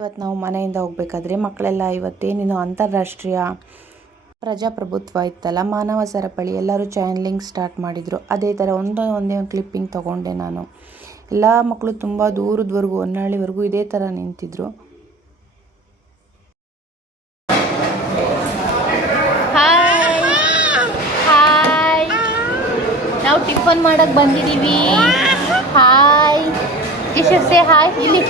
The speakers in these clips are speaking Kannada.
ಇವತ್ತು ನಾವು ಮನೆಯಿಂದ ಹೋಗ್ಬೇಕಾದ್ರೆ ಮಕ್ಕಳೆಲ್ಲ ಇವತ್ತೇನೇನು ಅಂತಾರಾಷ್ಟ್ರೀಯ ಪ್ರಜಾಪ್ರಭುತ್ವ ಇತ್ತಲ್ಲ, ಮಾನವ ಸರಪಳಿ ಎಲ್ಲರೂ ಚಾನಲಿಂಗ್ ಸ್ಟಾರ್ಟ್ ಮಾಡಿದರು. ಅದೇ ಥರ ಒಂದೇ ಒಂದು ಕ್ಲಿಪ್ಪಿಂಗ್ ತೊಗೊಂಡೆ ನಾನು. ಎಲ್ಲ ಮಕ್ಕಳು ತುಂಬ ದೂರದವರೆಗೂ ಹೊನ್ನಾಳಿವರೆಗೂ ಇದೇ ಥರ ನಿಂತಿದ್ರು. ಹಾಯ್, ನಾವು ಟಿಫನ್ ಮಾಡಕ್ಕೆ ಬಂದಿದ್ದೀವಿ. ಹಾಯ್ ಯಶಸ್ಸೆ, ಹಾಯ್. ಇಲ್ಲಿ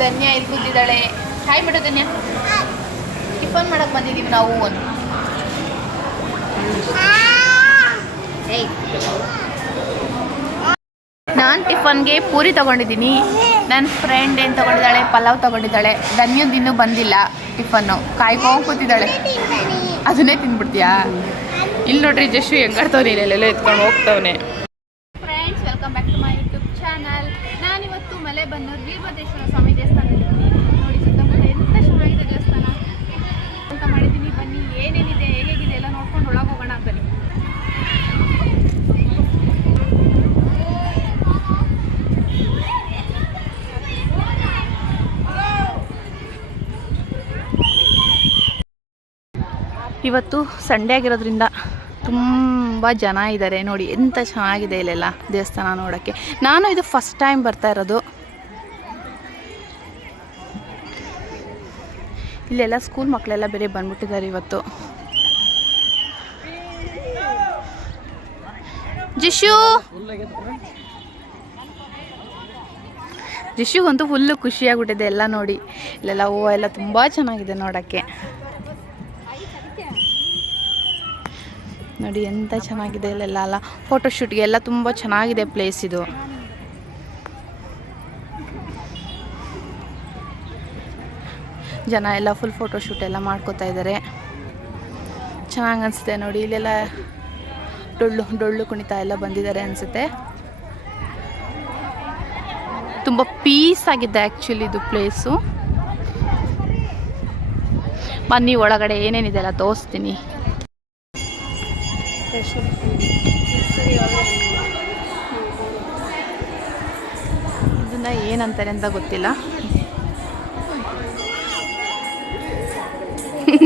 ಧನ್ಯ ಇಲ್ಲಿ ಕೂತಿದ್ದಾಳೆ. ಹಾಯ್ ಬಿಡು ಧನ್ಯ. ಟಿಫನ್ ಮಾಡಕ್ಕೆ ಬಂದಿದ್ದೀವಿ ನಾವು. ನಾನು ಟಿಫನ್ಗೆ ಪೂರಿ ತೊಗೊಂಡಿದ್ದೀನಿ. ನನ್ನ ಫ್ರೆಂಡ್ ಏನು ತೊಗೊಂಡಿದ್ದಾಳೆ, ಪಲಾವ್ ತೊಗೊಂಡಿದ್ದಾಳೆ. ಧನ್ಯದ್ದು ಇನ್ನೂ ಬಂದಿಲ್ಲ ಟಿಫನ್ನು, ಕಾಯ್ಕೊಂಡು ಕೂತಿದ್ದಾಳೆ. ಅದನ್ನೇ ತಿಂದ್ಬಿಡ್ತೀಯಾ? ಇಲ್ಲಿ ನೋಡ್ರಿ ಜಶು ಹೆಂಗಾಡ್ತವ್ನೆ, ಇಲ್ಲೆಲ್ಲ ಎತ್ಕೊಂಡು ಹೋಗ್ತವನೆ. Friends, welcome back to my YouTube channel. ನಾನಿವತ್ತು ಮಲೆಬೆನ್ನೂರು ವೀರಭದ್ರೇಶ್ವರ ಸ್ವಾಮಿ ದೇವಸ್ಥಾನದಲ್ಲಿ ನೋಡಿ, ಸುತ್ತಮುತ್ತ ಎಂಥ ಚೆನ್ನಾಗಿದೆ ದೇವಸ್ಥಾನ ಅಂತ ಮಾಡಿದ್ದೀನಿ. ಬನ್ನಿ, ಏನೇನಿದೆ ಹೇಗಿದೆ ಎಲ್ಲ ನೋಡ್ಕೊಂಡು ಒಳಗೆ ಹೋಗೋಣ. ಬನ್ನಿ. ಇವತ್ತು ಸಂಡೇ ಆಗಿರೋದ್ರಿಂದ ತುಂಬ ಜನ ಇದ್ದಾರೆ. ನೋಡಿ ಎಂಥ ಚೆನ್ನಾಗಿದೆ ಇಲ್ಲೆಲ್ಲ ದೇವಸ್ಥಾನ ನೋಡೋಕ್ಕೆ. ನಾನು ಇದು ಫಸ್ಟ್ ಟೈಮ್ ಬರ್ತಾ ಇರೋದು. ಇಲ್ಲೆಲ್ಲ ಸ್ಕೂಲ್ ಮಕ್ಕಳೆಲ್ಲ ಬೇರೆ ಬಂದ್ಬಿಟ್ಟಿದ್ದಾರೆ ಇವತ್ತು. ಜಿಶುಗಂತೂ ಫುಲ್ಲು ಖುಷಿಯಾಗ್ಬಿಟ್ಟಿದೆ ಎಲ್ಲ ನೋಡಿ. ಇಲ್ಲೆಲ್ಲ ಹೂವು ಎಲ್ಲ ತುಂಬ ಚೆನ್ನಾಗಿದೆ ನೋಡೋಕ್ಕೆ. ನೋಡಿ ಎಂಥ ಚೆನ್ನಾಗಿದೆ ಇಲ್ಲೆಲ್ಲ ಅಲ್ಲ. ಫೋಟೋಶೂಟ್ಗೆ ಎಲ್ಲ ತುಂಬ ಚೆನ್ನಾಗಿದೆ ಪ್ಲೇಸ್ ಇದು. ಜನ ಎಲ್ಲ ಫುಲ್ ಫೋಟೋಶೂಟ್ ಎಲ್ಲ ಮಾಡ್ಕೋತಾ ಇದ್ದಾರೆ. ಚೆನ್ನಾಗಿ ಅನಿಸುತ್ತೆ ನೋಡಿ. ಇಲ್ಲೆಲ್ಲ ಡೊಳ್ಳು ಕುಣಿತ ಎಲ್ಲ ಬಂದಿದ್ದಾರೆ ಅನಿಸುತ್ತೆ. ತುಂಬ ಪೀಸ್ ಆಗಿದೆ ಆ್ಯಕ್ಚುಲಿ ಇದು ಪ್ಲೇಸು. ಬನ್ನಿ ಒಳಗಡೆ ಏನೇನಿದೆ ಎಲ್ಲ ತೋರಿಸ್ತೀನಿ. ಇದನ್ನ ಏನಂತಾರೆ ಅಂತ ಗೊತ್ತಿಲ್ಲ.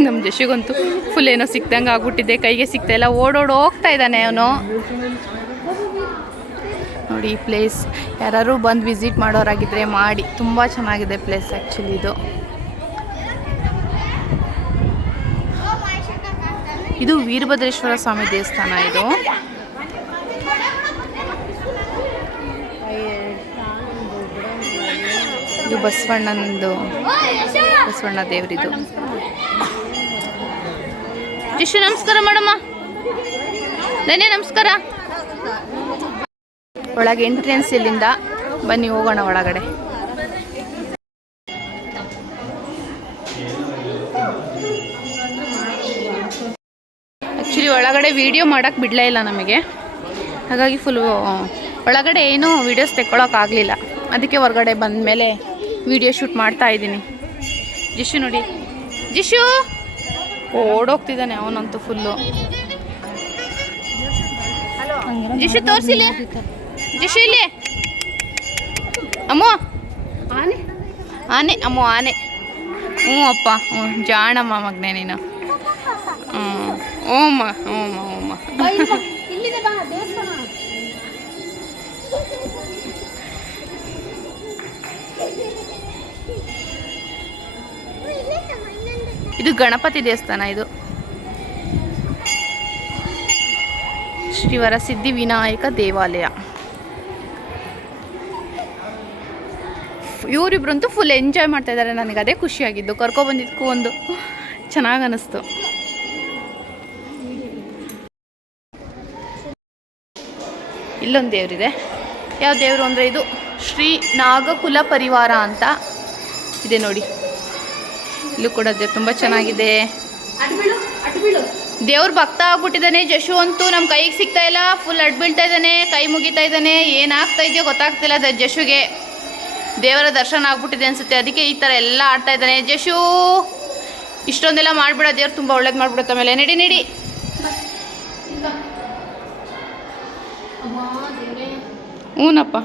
ನಮ್ಮ ಜಶಿಗಂತೂ ಫುಲ್ ಏನೋ ಸಿಕ್ದಂಗೆ ಆಗ್ಬಿಟ್ಟಿದೆ, ಕೈಗೆ ಸಿಗ್ತಾ ಇಲ್ಲ, ಹೋಗ್ತಾ ಇದ್ದಾನೆ ಅವನು. ನೋಡಿ ಈ ಪ್ಲೇಸ್ ಯಾರು ಬಂದು ವಿಸಿಟ್ ಮಾಡೋರಾಗಿದ್ದರೆ ಮಾಡಿ, ತುಂಬ ಚೆನ್ನಾಗಿದೆ ಪ್ಲೇಸ್ ಆ್ಯಕ್ಚುಲಿ ಇದು. ಇದು ವೀರಭದ್ರೇಶ್ವರ ಸ್ವಾಮಿ ದೇವಸ್ಥಾನ. ಇದು ಬಸವಣ್ಣ ದೇವರಿದು. ಜಿಶು ನಮಸ್ಕಾರ ಮಾಡಮ್ಮ. ಧನ್ಯ ನಮಸ್ಕಾರ. ಒಳಗೆ ಎಂಟ್ರೆನ್ಸ್ ಇಲ್ಲಿಂದ. ಬನ್ನಿ ಹೋಗೋಣ ಒಳಗಡೆ. ಆ್ಯಕ್ಚುಲಿ ಒಳಗಡೆ ವಿಡಿಯೋ ಮಾಡೋಕ್ಕೆ ಬಿಡಲೇ ಇಲ್ಲ ನಮಗೆ, ಹಾಗಾಗಿ ಫುಲ್ಲು ಒಳಗಡೆ ಏನೂ ವೀಡಿಯೋಸ್ ತೆಕ್ಕೊಳ್ಳೋಕ್ಕಾಗಲಿಲ್ಲ. ಅದಕ್ಕೆ ಹೊರಗಡೆ ಬಂದ ಮೇಲೆ ವಿಡಿಯೋ ಶೂಟ್ ಮಾಡ್ತಾ ಇದ್ದೀನಿ. ಜಿಶು ನೋಡಿ, ಜಿಶು ಓಡೋಗ್ತಿದ್ದಾನೆ ಅವನಂತೂ ಫುಲ್ಲು. ಜಿಶು ತೋರಿಸಿಲ್ಲ, ಜಿಶು ಇಲ್ಲಿ ಅಮ್ಮ. ಆನೆ ಆನೆ ಅಮ್ಮ, ಆನೆ. ಹ್ಞೂ ಅಪ್ಪ, ಹ್ಞೂ ಜಾಣಮ್ಮ ಮಗನೇ ನೀನು. ಓಮ್ಮ ಓಮ್ಮ ಓಮ್ಮ. ಇದು ಗಣಪತಿ ದೇವಸ್ಥಾನ. ಇದು ಶ್ರೀ ವರಸಿದ್ಧಿ ವಿನಾಯಕ ದೇವಾಲಯ. ಇವರಿಬ್ರಂತೂ ಫುಲ್ ಎಂಜಾಯ್ ಮಾಡ್ತಾ ಇದ್ದಾರೆ. ನನಗೆ ಅದೇ ಖುಷಿಯಾಗಿದ್ದು, ಕರ್ಕೊಬಂದಿದ್ದಕ್ಕೂ ಒಂದು ಚೆನ್ನಾಗಿ ಅನ್ನಿಸ್ತು. ಇಲ್ಲೊಂದು ದೇವರಿದೆ. ಯಾವ ದೇವರು ಅಂದರೆ ಇದು ಶ್ರೀ ನಾಗಕುಲ ಪರಿವಾರ ಅಂತ ಇದೆ ನೋಡಿ. ಇಲ್ಲೂ ಕೂಡ ತುಂಬ ಚೆನ್ನಾಗಿದೆ. ದೇವ್ರ ಭಕ್ತ ಆಗ್ಬಿಟ್ಟಿದ್ದಾನೆ ಜಶು ಅಂತೂ. ನಮ್ಮ ಕೈಗೆ ಸಿಗ್ತಾ ಇಲ್ಲ, ಫುಲ್ ಅಡ್ಬೀಳ್ತಾ ಇದ್ದಾನೆ, ಕೈ ಮುಗಿತಾ ಇದ್ದಾನೆ. ಏನಾಗ್ತಾ ಇದೆಯೋ ಗೊತ್ತಾಗ್ತಿಲ್ಲ ಜಶುಗೆ. ದೇವರ ದರ್ಶನ ಆಗ್ಬಿಟ್ಟಿದೆ ಅನಿಸುತ್ತೆ, ಅದಕ್ಕೆ ಈ ಥರ ಎಲ್ಲ ಆಡ್ತಾ ಇದ್ದಾನೆ. ಜಶು ಇಷ್ಟೊಂದೆಲ್ಲ ಮಾಡಿಬಿಡ, ದೇವ್ರು ತುಂಬ ಒಳ್ಳೇದು ಮಾಡಿಬಿಡುತ್ತೆ. ಆಮೇಲೆ ನಡಿ. ಹ್ಞೂನಪ್ಪ,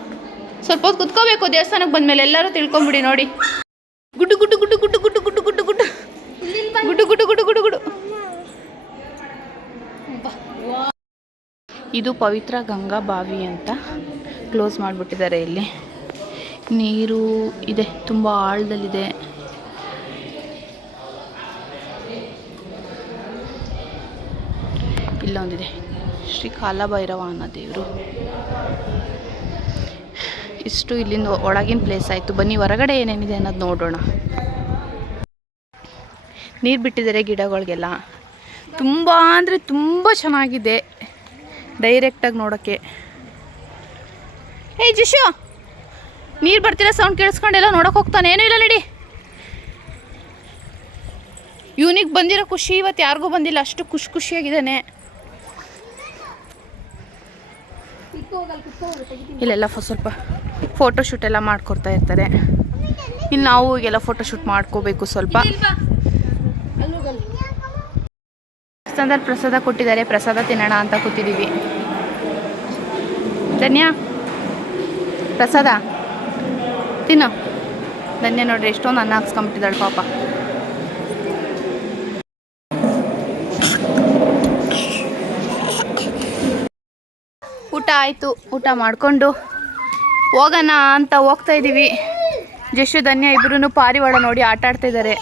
ಸ್ವಲ್ಪ ಹೊತ್ತು ಕುತ್ಕೋಬೇಕು ದೇವಸ್ಥಾನಕ್ಕೆ ಬಂದಮೇಲೆ. ಎಲ್ಲರೂ ತಿಳ್ಕೊಂಬಿಡಿ ನೋಡಿ. ಗುಡ್ಡು ಗುಡ್ಡು ಗುಡ್ಡು ಗುಡ್ಡು ಗುಡ್ಡು ಗುಡ್ಡು ಗುಡ್ಡು ಗುಡ್ಡು ಗುಡ್ಡು ಗುಡ್ಡು ಗುಡ್ಡು ಗುಡ್ಡು ಗುಡ್ಡು. ಇದು ಪವಿತ್ರ ಗಂಗಾ ಬಾವಿ ಅಂತ ಕ್ಲೋಸ್ ಮಾಡಿಬಿಟ್ಟಿದ್ದಾರೆ. ಇಲ್ಲಿ ನೀರು ಇದೆ, ತುಂಬ ಆಳದಲ್ಲಿದೆ. ಇಲ್ಲೊಂದಿದೆ ಶ್ರೀ ಕಾಲಭೈರವ ಅನ್ನೋ ದೇವರು. ಇಷ್ಟು ಇಲ್ಲಿಂದ ಒಳಗಿನ ಪ್ಲೇಸ್ ಆಯಿತು. ಬನ್ನಿ ಹೊರಗಡೆ ಏನೇನಿದೆ ಅನ್ನೋದು ನೋಡೋಣ. ನೀರು ಬಿಟ್ಟಿದ್ದಾರೆ ಗಿಡಗಳಿಗೆಲ್ಲ. ತುಂಬ ಅಂದರೆ ತುಂಬ ಚೆನ್ನಾಗಿದೆ ಡೈರೆಕ್ಟಾಗಿ ನೋಡೋಕ್ಕೆ. ಏಯ್ ಜಿಶು, ನೀರು ಬರ್ತಿರೋ ಸೌಂಡ್ ಕೇಳಿಸ್ಕೊಂಡೆಲ್ಲ ನೋಡೋಕೆ ಹೋಗ್ತಾನೆ. ಏನೂ ಇಲ್ಲ ನಡಿ. ಇವನಿಗೆ ಬಂದಿರೋ ಖುಷಿ ಇವತ್ತು ಯಾರಿಗೂ ಬಂದಿಲ್ಲ. ಅಷ್ಟು ಖುಷಿಯಾಗಿದ್ದಾನೆ. ಇಲ್ಲೆಲ್ಲ ಸ್ವಲ್ಪ ಫೋಟೋಶೂಟ್ ಎಲ್ಲ ಮಾಡ್ಕೊಡ್ತಾ ಇರ್ತಾರೆ. ಇನ್ನು ನಾವು ಈಗೆಲ್ಲ ಫೋಟೋಶೂಟ್ ಮಾಡ್ಕೋಬೇಕು ಸ್ವಲ್ಪ. ದೇವಸ್ಥಾನದಲ್ಲಿ ಪ್ರಸಾದ ಕೊಟ್ಟಿದ್ದಾರೆ, ಪ್ರಸಾದ ತಿನ್ನೋಣ ಅಂತ ಕೂತಿದ್ದೀವಿ. ಧನ್ಯ ಪ್ರಸಾದ ತಿನ್ನು. ಧನ್ಯ ನೋಡ್ರಿ ಎಷ್ಟೊಂದು ಅನ್ನ ಹಾಕ್ಸ್ಕೊಂಬಿಟ್ಟಿದ್ದಾಳೆ ಪಾಪ. ಊಟ ಆಯಿತು. ಊಟ ಮಾಡಿಕೊಂಡು ಹೋಗೋಣ ಅಂತ ಹೋಗ್ತಾ ಇದ್ದೀವಿ. ಜಶು ಧನ್ಯ ಇಬ್ಬರೂ ಪಾರಿವಾಳ ನೋಡಿ ಆಟ ಆಡ್ತಾ ಇದ್ದಾರೆ.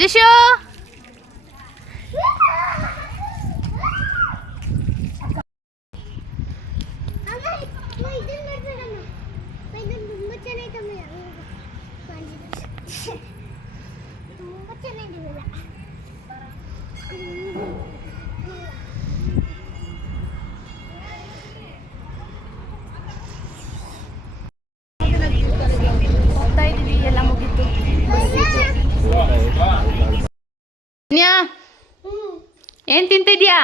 ಜಶು ಹೋಗ್ತಾ ಇದ್ದೀವಿ. ಎಲ್ಲ ಮುಗೀತು. ಏನ್ ತಿಂತಿದ್ಯಾ?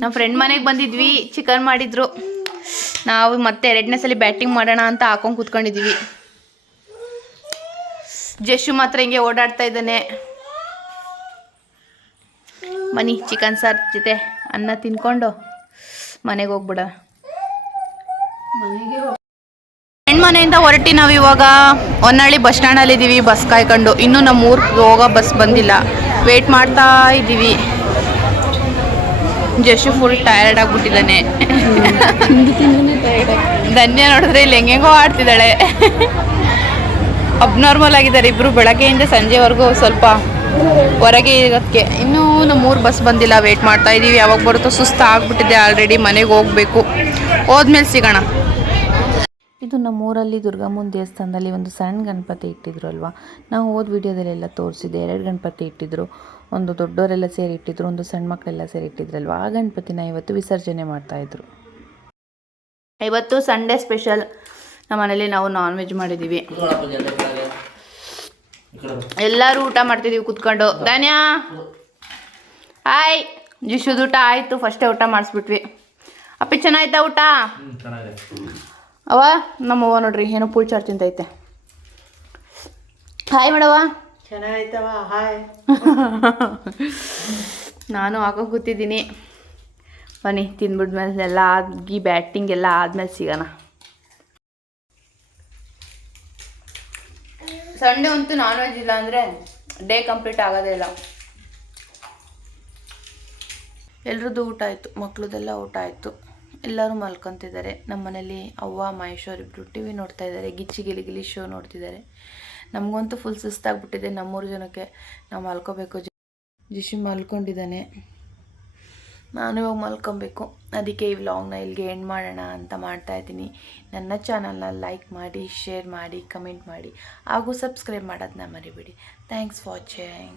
ನಮ್ಮ ಫ್ರೆಂಡ್ ಮನೆಗೆ ಬಂದಿದ್ವಿ. ಚಿಕನ್ ಮಾಡಿದ್ರು. ನಾವು ಮತ್ತೆ ಎರಡನೇ ಸಲ ಬ್ಯಾಟಿಂಗ್ ಮಾಡೋಣ ಅಂತ ಹಾಕೊಂಡು ಕೂತ್ಕೊಂಡಿದ್ವಿ. ಜಶು ಮಾತ್ರ ಹಿಂಗೆ ಓಡಾಡ್ತಾ ಇದ್ದಾನೆ. ಬನ್ನಿ ಚಿಕನ್ ಸಾರು ಜೊತೆ ಅನ್ನ ತಿನ್ಕೊಂಡು ಮನೆಗೆ ಹೋಗ್ಬಿಡ. ಫ್ರೆಂಡ್ ಮನೆಯಿಂದ ಹೊರಟಿ ನಾವು ಇವಾಗ ಹೊನ್ನಳ್ಳಿ ಬಸ್ ಸ್ಟ್ಯಾಂಡಲ್ಲಿ ಇದ್ದೀವಿ. ಬಸ್ ಕಾಯ್ಕೊಂಡು. ಇನ್ನೂ ನಮ್ಮ ಊರಿಗೆ ಹೋಗೋ ಬಸ್ ಬಂದಿಲ್ಲ. ವೇಟ್ ಮಾಡ್ತಾ ಇದ್ದೀವಿ. ಜಶು ಫುಲ್ ಟಯರ್ಡ್ ಆಗಿಬಿಟ್ಟಿದ್ದಾನೆ. ಧನ್ಯ ನೋಡಿದ್ರೆ ಇಲ್ಲಿ ಹೆಂಗೆಂಗೋ ಆಡ್ತಿದ್ದಾಳೆ. ಅಬ್ನಾರ್ಮಲ್ ಆಗಿದ್ದಾರೆ ಇಬ್ಬರು. ಬೆಳಗ್ಗೆಯಿಂದ ಸಂಜೆವರೆಗೂ ಸ್ವಲ್ಪ ಹೊರಗೆ ಇರೋದಕ್ಕೆ. ಇನ್ನೂ ನಮ್ಮೂರು ಬಸ್ ಬಂದಿಲ್ಲ. ವೇಟ್ ಮಾಡ್ತಾ ಇದ್ದೀವಿ. ಯಾವಾಗ ಬರುತ್ತೋ ಸುಸ್ತು ಆಗ್ಬಿಟ್ಟಿದೆ ಆಲ್ರೆಡಿ. ಮನೆಗೆ ಹೋಗಬೇಕು. ಹೋದ್ಮೇಲೆ ಸಿಗೋಣ. ಇದು ನಮ್ಮೂರಲ್ಲಿ ದುರ್ಗಮ್ಮನ ದೇವಸ್ಥಾನದಲ್ಲಿ ಒಂದು ಸಣ್ಣ ಗಣಪತಿ ಇಟ್ಟಿದ್ರು ಅಲ್ವಾ. ನಾವು ಹೋದ ವಿಡಿಯೋದಲ್ಲೆಲ್ಲ ತೋರಿಸಿದೆ. 2 ಗಣಪತಿ ಇಟ್ಟಿದ್ರು. ಒಂದು ದೊಡ್ಡವರೆಲ್ಲ ಸೇರಿ ಇಟ್ಟಿದ್ರು, ಒಂದು ಸಣ್ಣ ಮಕ್ಕಳೆಲ್ಲ ಸೇರಿ ಇಟ್ಟಿದ್ರಲ್ವ. ಆ ಗಣಪತಿನ ಇವತ್ತು ವಿಸರ್ಜನೆ ಮಾಡ್ತಾಯಿದ್ರು. ಇವತ್ತು ಸಂಡೇ ಸ್ಪೆಷಲ್. ನಮ್ಮ ಮನೇಲಿ ನಾವು ನಾನ್ ವೆಜ್ ಮಾಡಿದ್ದೀವಿ. ಎಲ್ಲರೂ ಊಟ ಮಾಡ್ತಿದ್ದೀವಿ ಕೂತ್ಕೊಂಡು. ಧನ್ಯ ಹಾಯ್. ಜಿಶುದು ಊಟ ಆಯಿತು. ಫಸ್ಟೇ ಊಟ ಮಾಡಿಸ್ಬಿಟ್ವಿ. ಅಪ್ಪಿ ಚೆನ್ನಾಯ್ತಾ ಊಟ? ಅವ ನಮ್ಮವ್ವ ನೋಡ್ರಿ ಏನೋ ಪುಳ್ಚಾರು ತಿಂತೈತೆ. ಹಾಯ್ ಮಾಡವ. ಚೆನ್ನಾಯ್ತವ. ಹಾಯ್. ನಾನು ಹಾಕೊಂಡು ಕೂತಿದ್ದೀನಿ. ಬನ್ನಿ ತಿಂದ್ಬಿಟ್ಮೇಲೆ ಎಲ್ಲ ಆಗಿ ಬ್ಯಾಟಿಂಗ್ ಎಲ್ಲ ಆದಮೇಲೆ ಸಿಗೋಣ. ಸಂಡೇ ಅಂತೂ ನಾನ್ ವೆಜ್ ಇಲ್ಲ ಅಂದರೆ ಡೇ ಕಂಪ್ಲೀಟ್ ಆಗೋದೇ ಇಲ್ಲ. ಎಲ್ರದ್ದು ಊಟ ಆಯಿತು. ಮಕ್ಳದೆಲ್ಲ ಊಟ ಆಯಿತು. ಎಲ್ಲರೂ ಮಲ್ಕೊತಿದ್ದಾರೆ. ನಮ್ಮ ಮನೇಲಿ ಅವ್ವ ಮಹೇಶ್ವರ್ ಇಬ್ಬರು ಟಿ ವಿ ನೋಡ್ತಾ ಇದ್ದಾರೆ. ಗಿಚ್ಚಿ ಗಿಲಿ ಶೋ ನೋಡ್ತಿದ್ದಾರೆ. ನಮಗಂತೂ ಫುಲ್ ಸುಸ್ತಾಗ್ಬಿಟ್ಟಿದೆ. ನಮ್ಮ 3 ಜನಕ್ಕೆ ನಾವು ಮಲ್ಕೋಬೇಕು. ಜಿಶು ಮಲ್ಕೊಂಡಿದ್ದಾನೆ. ನಾನು ಇವಾಗ ಮಲ್ಕೊಬೇಕು. ಅದಕ್ಕೆ ಈ ವ್ಲಾಗ್ನ ಇಲ್ಲಿಗೆ ಎಂಡ್ ಮಾಡೋಣ ಅಂತ ಮಾಡ್ತಾಯಿದ್ದೀನಿ. ನನ್ನ ಚಾನಲ್ನ ಲೈಕ್ ಮಾಡಿ, ಶೇರ್ ಮಾಡಿ, ಕಮೆಂಟ್ ಮಾಡಿ ಹಾಗೂ ಸಬ್ಸ್ಕ್ರೈಬ್ ಮಾಡೋದನ್ನ ಮರಿಬೇಡಿ. Thanks for watching.